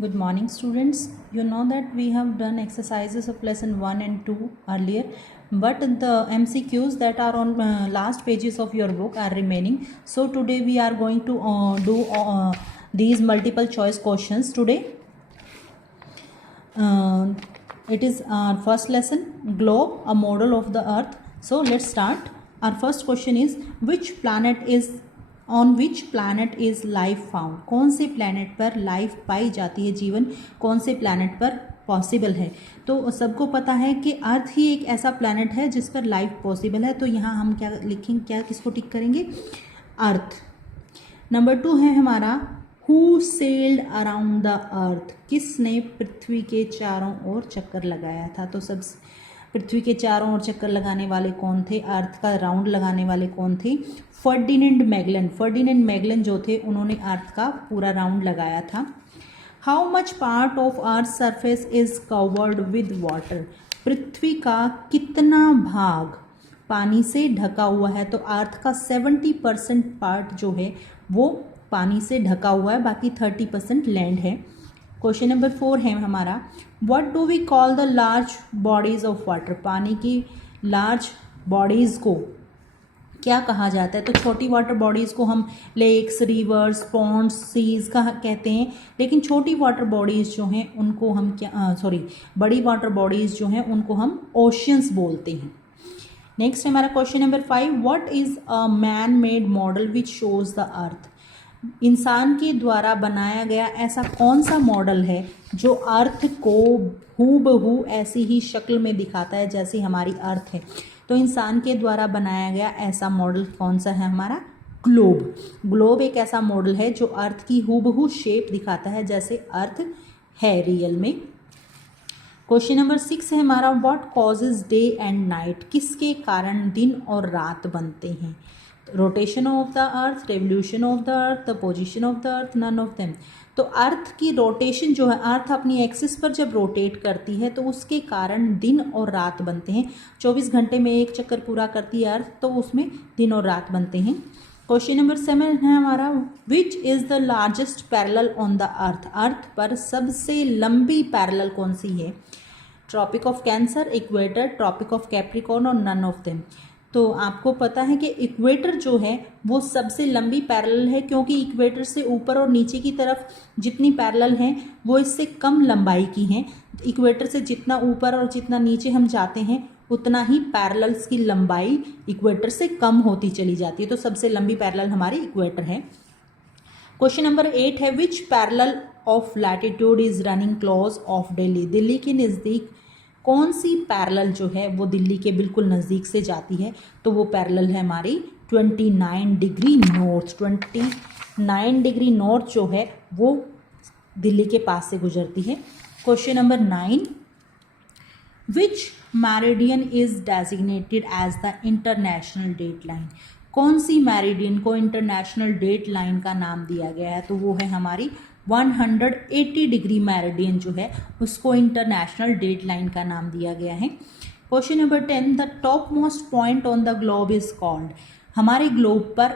Good morning, students. You know that we have done exercises of lesson 1 and 2 earlier, but the MCQs that are on last pages of your book are remaining. So today we are going to do these multiple choice questions today. It is our first lesson, globe, a model of the earth. So let's start. Our first question is, on which planet is life found? कौन से planet पर life पाई जाती है, जीवन कौन से planet पर possible है? तो सबको पता है कि अर्थ ही एक ऐसा प्लानट है जिस पर लाइफ पॉसिबल है, तो यहाँ हम क्या लिखेंगे, क्या किसको टिक करेंगे? अर्थ। नंबर 2 है हमारा, who sailed around the earth? किसने पृथ्वी के चारों ओर चक्कर लगाया था? तो सब पृथ्वी के चारों ओर चक्कर लगाने वाले कौन थे, अर्थ का राउंड लगाने वाले कौन थे? Ferdinand Magellan. फर्डिनेंड मैगलन जो थे उन्होंने अर्थ का पूरा राउंड लगाया था। How much part of earth surface is covered with water? पृथ्वी का कितना भाग पानी से ढका हुआ है? तो अर्थ का 70% पार्ट जो है वो पानी से ढका हुआ है, बाकी 30% लैंड है। क्वेश्चन नंबर 4 है हमारा, what do we call the large bodies of water? पानी की लार्ज बॉडीज को क्या कहा जाता है? तो छोटी वाटर बॉडीज़ को हम लेक्स, रिवर्स, पॉन्ड्स, सीज का कहते हैं, लेकिन छोटी वाटर बॉडीज़ जो हैं उनको हम बड़ी वाटर बॉडीज़ जो हैं उनको हम ओशियंस बोलते हैं। नेक्स्ट हमारा question number 5, what is a man made model which shows the earth? इंसान के द्वारा बनाया गया ऐसा कौन सा मॉडल है जो अर्थ को हूबहू ऐसी ही शक्ल में दिखाता है जैसी हमारी अर्थ है? तो इंसान के द्वारा बनाया गया ऐसा मॉडल कौन सा है? हमारा ग्लोब। ग्लोब एक ऐसा मॉडल है जो अर्थ की हूबहू शेप दिखाता है जैसे अर्थ है रियल में। क्वेश्चन नंबर 6 है हमारा, what causes day and night? किसके कारण दिन और रात बनते हैं? Rotation of the earth, revolution of the earth, the position of the earth, none of them. तो अर्थ की रोटेशन जो है, अर्थ अपनी एक्सिस पर जब रोटेट करती है तो उसके कारण दिन और रात बनते हैं। 24 घंटे में एक चक्कर पूरा करती है अर्थ, तो उसमें दिन और रात बनते हैं। क्वेश्चन नंबर 7 है हमारा, which is the largest parallel on the earth? Earth पर सबसे लंबी पैरेलल कौन सी है? Tropic of Cancer, equator, Tropic of Capricorn और नन ऑफ देम। तो आपको पता है कि इक्वेटर जो है वो सबसे लंबी पैरेलल है, क्योंकि इक्वेटर से ऊपर और नीचे की तरफ जितनी पैरेलल हैं वो इससे कम लंबाई की हैं। इक्वेटर से जितना ऊपर और जितना नीचे हम जाते हैं उतना ही पैरेलल्स की लंबाई इक्वेटर से कम होती चली जाती है, तो सबसे लंबी पैरेलल हमारी इक्वेटर है। क्वेश्चन नंबर 8 है, which parallel of latitude is running close of Delhi? Delhi के नज़दीक कौन सी पैरेलल जो है वो दिल्ली के बिल्कुल नज़दीक से जाती है? तो वो पैरेलल है हमारी 29 डिग्री नॉर्थ। 29 डिग्री नॉर्थ जो है वो दिल्ली के पास से गुजरती है। Question number 9, which meridian is designated as the international date line? कौन सी मैरिडियन को इंटरनेशनल डेट लाइन का नाम दिया गया है? तो वो है हमारी 180 डिग्री मैरिडियन जो है उसको इंटरनेशनल डेट लाइन का नाम दिया गया है। Question number 10, the top most point on the globe is called? हमारे ग्लोब पर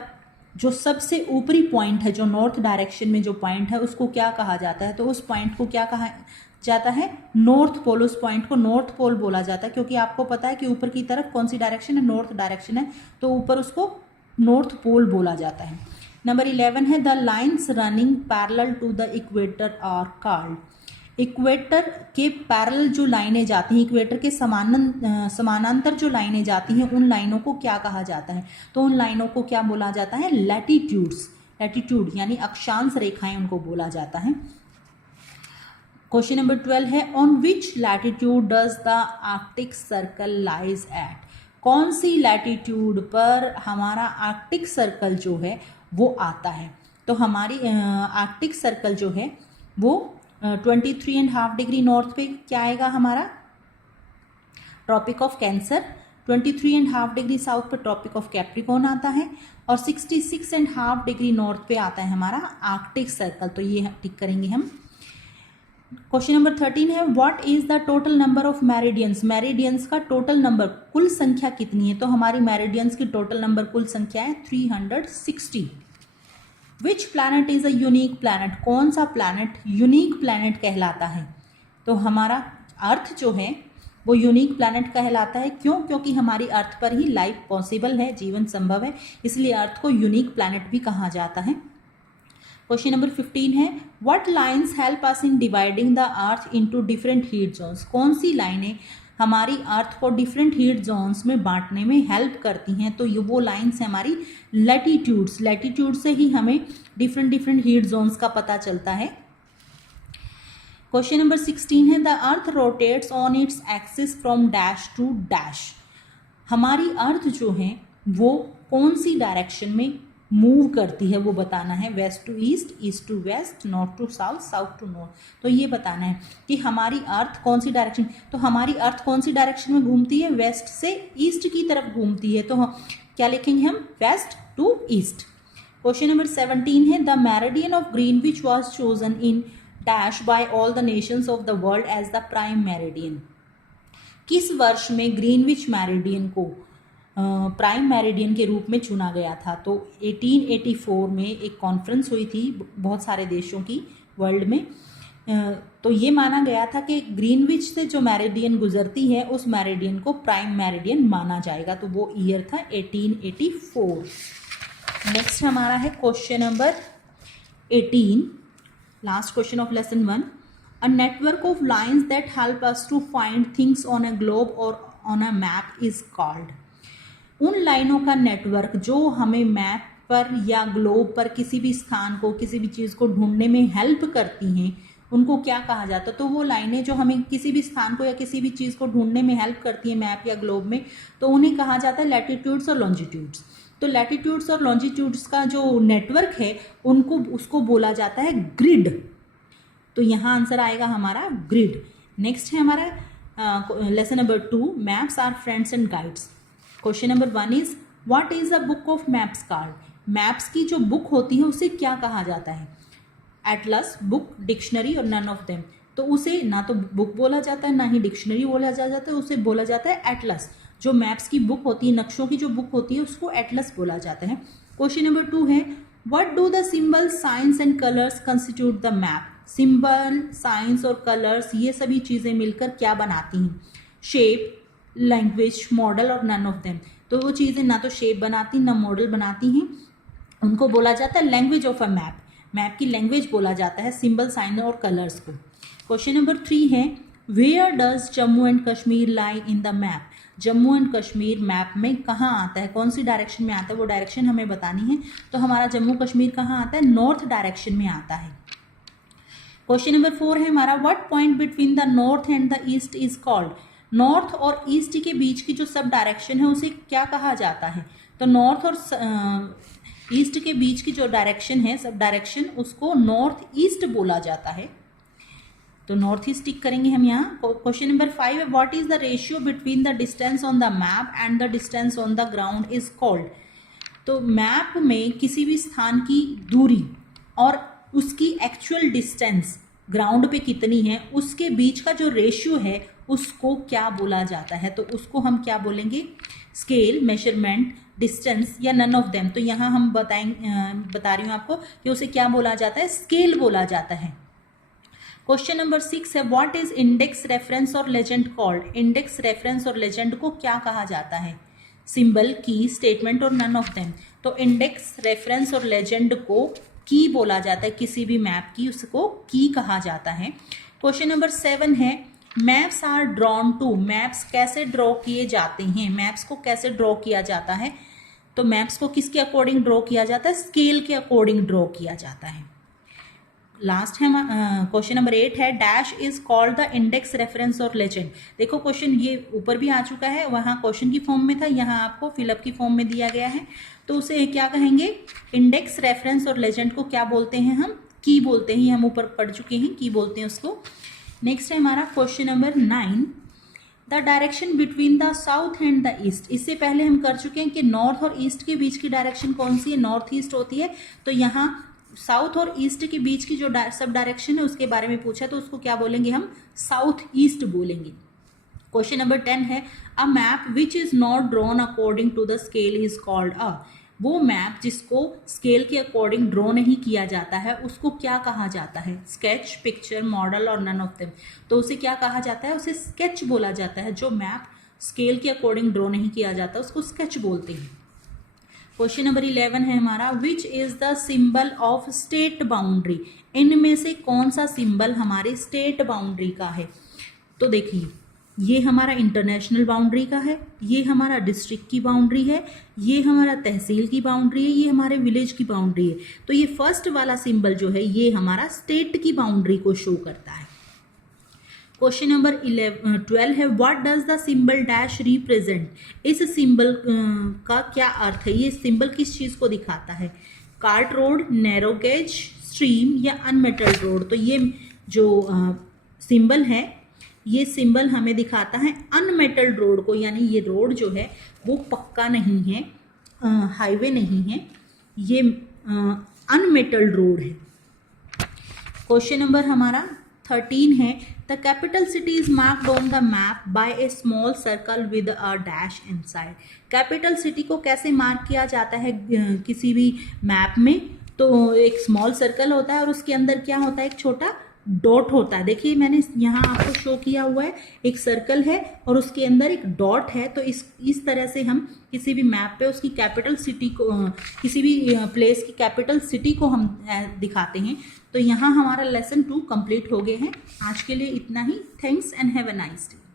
जो सबसे ऊपरी पॉइंट है, जो नॉर्थ डायरेक्शन में जो पॉइंट है, उसको क्या कहा जाता है? तो उस पॉइंट को क्या कहा जाता है? North pole. उस पॉइंट को नॉर्थ पोल बोला जाता है, क्योंकि आपको पता है कि ऊपर की तरफ कौन सी डायरेक्शन है? नॉर्थ डायरेक्शन है, तो ऊपर उसको नॉर्थ पोल बोला जाता है। नंबर 11 है, the lines running parallel to the equator are called? Equator के पैरेलल जो लाइनें जाती हैं, इक्वेटर के समानांतर जो लाइनें जाती हैं, उन लाइनों को क्या कहा जाता है? तो उन लाइनों को क्या बोला जाता है? लैटिट्यूड्स। लैटिट्यूड यानी अक्षांश रेखाएं उनको बोला जाता है। क्वेश्चन नंबर 12 है, on which latitude does the Arctic circle lies at? कौन सी लैटिट्यूड पर हमारा आर्कटिक सर्कल जो है वो आता है? तो हमारी आर्कटिक सर्कल जो है वो 23.5 डिग्री नॉर्थ पे क्या आएगा? हमारा Tropic of Cancer. 23.5 degree south पे ट्रॉपिक ऑफ कैप्रिकॉर्न आता है, और 66.5 डिग्री नॉर्थ पे आता है हमारा आर्कटिक सर्कल। तो ये टिक करेंगे हम। क्वेश्चन नंबर 13 है, what is the total number of meridians? Meridians का टोटल नंबर, कुल संख्या कितनी है? तो हमारी मैरिडियंस की टोटल नंबर, कुल संख्या है 360। Which planet is a unique planet, कौन सा प्लैनेट यूनिक प्लैनेट कहलाता है? तो हमारा अर्थ जो है वो यूनिक प्लैनेट कहलाता है। क्यों? क्योंकि हमारी अर्थ पर ही लाइफ पॉसिबल है, जीवन संभव है, इसलिए अर्थ को यूनिक प्लैनेट भी कहा जाता है। क्वेश्चन नंबर 15 है what lines help us in dividing the earth into different heat zones, कौन सी लाइनें हमारी अर्थ को डिफरेंट हीट जोन्स में बांटने में हेल्प करती हैं? तो ये वो लाइंस है हमारी लैटिट्यूड्स, लैटिट्यूड से ही हमें डिफरेंट डिफरेंट हीट जोन्स का पता चलता है। क्वेश्चन नंबर 16 है the earth rotates on its axis from dash to dash, हमारी अर्थ जो है वो कौन सी डायरेक्शन में मूव करती है वो बताना है। West to east, east to west, north to south, south to north. तो ये बताना है कि हमारी अर्थ कौन सी डायरेक्शन, तो हमारी अर्थ कौन सी डायरेक्शन में घूमती है? वेस्ट से ईस्ट की तरफ घूमती है। तो हम क्या लिखेंगे? हम west to east. Question number 17 है the meridian of Greenwich was chosen in dash by all the nations of the world as the prime meridian, किस वर्ष में ग्रीनविच मेरिडियन को प्राइम मेरिडियन के रूप में चुना गया था? तो 1884 में एक कॉन्फ्रेंस हुई थी बहुत सारे देशों की वर्ल्ड में, तो ये माना गया था कि ग्रीनविच से जो मेरिडियन गुजरती है उस मेरिडियन को प्राइम मेरिडियन माना जाएगा। तो वो ईयर था 1884। नेक्स्ट हमारा है question number 18, last question of lesson 1। A network of lines that help us to find things on a globe और on a map is called, उन लाइनों का नेटवर्क जो हमें मैप पर या ग्लोब पर किसी भी स्थान को, किसी भी चीज़ को ढूंढने में हेल्प करती हैं, उनको क्या कहा जाता है? तो वो लाइनें जो हमें किसी भी स्थान को या किसी भी चीज़ को ढूंढने में हेल्प करती हैं मैप या ग्लोब में, तो उन्हें कहा जाता है लैटिट्यूड्स और लॉन्जिट्यूड्स। तो लैटिट्यूड्स और लॉन्जिट्यूड्स का जो नेटवर्क है उसको बोला जाता है ग्रिड। तो यहाँ आंसर आएगा हमारा ग्रिड। नेक्स्ट है हमारा lesson number 2, maps are friends and guides. Question number 1 is what is a book of maps called, maps की जो बुक होती है उसे क्या कहा जाता है? एटलस, बुक, डिक्शनरी और नन ऑफ देम। तो उसे ना तो बुक बोला जाता है ना ही डिक्शनरी बोला जाता है, उसे बोला जाता है एटलस। जो मैप्स की बुक होती है, नक्शों की जो बुक होती है उसको एटलस बोला जाता है। क्वेश्चन नंबर 2 है what do the symbol, science and colours constitute the map, symbol, science और कलर्स ये सभी चीज़ें मिलकर क्या बनाती हैं? शेप, लैंग्वेज, मॉडल और नन ऑफ देम। तो वो चीज़ें ना तो शेप बनाती ना मॉडल बनाती हैं, उनको बोला जाता है language of a map, map की लैंग्वेज बोला जाता है सिंबल, साइन और कलर्स को। क्वेश्चन नंबर 3 है where does Jammu and Kashmir lie in the map, Jammu and Kashmir map में कहाँ आता है, कौन सी डायरेक्शन में आता है, वो डायरेक्शन हमें बतानी है। तो हमारा जम्मू कश्मीर कहाँ आता है? नॉर्थ डायरेक्शन में आता है। क्वेश्चन नंबर 4 है हमारा what point between the north and the east is called, north और ईस्ट के बीच की जो सब डायरेक्शन है उसे क्या कहा जाता है? तो नॉर्थ और ईस्ट के बीच की जो डायरेक्शन है, सब डायरेक्शन, उसको नॉर्थ ईस्ट बोला जाता है। तो नॉर्थ ईस्ट टिक करेंगे हम यहाँ। क्वेश्चन नंबर 5 है what is the ratio between the distance on the map and the distance on the ground is called, तो मैप में किसी भी स्थान की दूरी और उसकी एक्चुअल डिस्टेंस ग्राउंड पे कितनी है उसके बीच का जो रेशियो है उसको क्या बोला जाता है? तो उसको हम क्या बोलेंगे? स्केल, मेजरमेंट, डिस्टेंस या नन ऑफ देम। तो यहाँ हम बता रही हूँ आपको कि उसे क्या बोला जाता है? स्केल बोला जाता है। क्वेश्चन नंबर 6 है व्हाट इज इंडेक्स, रेफरेंस और लेजेंड कॉल्ड, इंडेक्स, रेफरेंस और लेजेंड को क्या कहा जाता है? सिंबल, की, स्टेटमेंट और नन ऑफ देम। तो इंडेक्स, रेफरेंस और लेजेंड को की बोला जाता है, किसी भी मैप की उसको की कहा जाता है। क्वेश्चन नंबर 7 है maps are drawn to, maps कैसे ड्रॉ किए जाते हैं, मैप्स को कैसे ड्रॉ किया जाता है? तो मैप्स को किसके अकॉर्डिंग ड्रॉ किया जाता है? स्केल के अकॉर्डिंग ड्रॉ किया जाता है। लास्ट है क्वेश्चन नंबर 8 है dash is called the index, reference और लेजेंड। देखो क्वेश्चन ये ऊपर भी आ चुका है, वहाँ क्वेश्चन की फॉर्म में था, यहाँ आपको फिलअप की फॉर्म में दिया गया है। तो उसे क्या कहेंगे? इंडेक्स, रेफरेंस और लेजेंड को क्या बोलते हैं? हम की बोलते हैं, हम ऊपर पढ़ चुके हैं, की बोलते हैं उसको। नेक्स्ट है हमारा question number 9 the direction between the south and the east. इससे पहले हम कर चुके हैं कि नॉर्थ और ईस्ट के बीच की डायरेक्शन कौन सी है? नॉर्थ ईस्ट होती है। तो यहाँ साउथ और ईस्ट के बीच की जो सब डायरेक्शन है उसके बारे में पूछा, तो उसको क्या बोलेंगे? हम साउथ ईस्ट बोलेंगे। क्वेश्चन नंबर 10 है a map which is not drawn according to the scale is called a, वो मैप जिसको स्केल के अकॉर्डिंग ड्रॉ नहीं किया जाता है उसको क्या कहा जाता है? स्केच, पिक्चर, मॉडल और नन ऑफ देम। तो उसे क्या कहा जाता है? उसे स्केच बोला जाता है। जो मैप स्केल के अकॉर्डिंग ड्रॉ नहीं किया जाता उसको स्केच बोलते हैं। क्वेश्चन नंबर 11 है हमारा, which is the symbol of state boundary? इनमें से कौन सा सिंबल हमारे स्टेट बाउंड्री का है? तो देखिए, ये हमारा इंटरनेशनल बाउंड्री का है, ये हमारा डिस्ट्रिक्ट की बाउंड्री है, ये हमारा तहसील की बाउंड्री है, ये हमारे विलेज की बाउंड्री है। तो ये फर्स्ट वाला सिंबल जो है ये हमारा स्टेट की बाउंड्री को शो करता है। क्वेश्चन नंबर 12 है, what does the symbol dash represent? इस सिंबल का क्या अर्थ है? ये सिंबल किस चीज को दिखाता है? Cart road, narrow gauge, stream या अनमेटल्ड रोड? तो ये जो सिंबल है ये सिंबल हमें दिखाता है अनमेटल्ड रोड को, यानी ये रोड जो है वो पक्का नहीं है, हाईवे नहीं है, ये अनमेटल्ड रोड है। क्वेश्चन नंबर हमारा 13 है, the capital city is marked on the map bye A small circle with a dash inside. Capital city को कैसे मार्क किया जाता है किसी भी मैप में? तो एक स्मॉल सर्कल होता है और उसके अंदर क्या होता है? एक छोटा डॉट होता है। देखिए मैंने यहाँ आपको शो किया हुआ है, एक सर्कल है और उसके अंदर एक डॉट है। तो इस तरह से हम किसी भी मैप पे उसकी कैपिटल सिटी को, किसी भी प्लेस की कैपिटल सिटी को हम दिखाते हैं। तो यहाँ हमारा लेसन 2 कंप्लीट हो गए हैं। आज के लिए इतना ही। Thanks and have a nice day.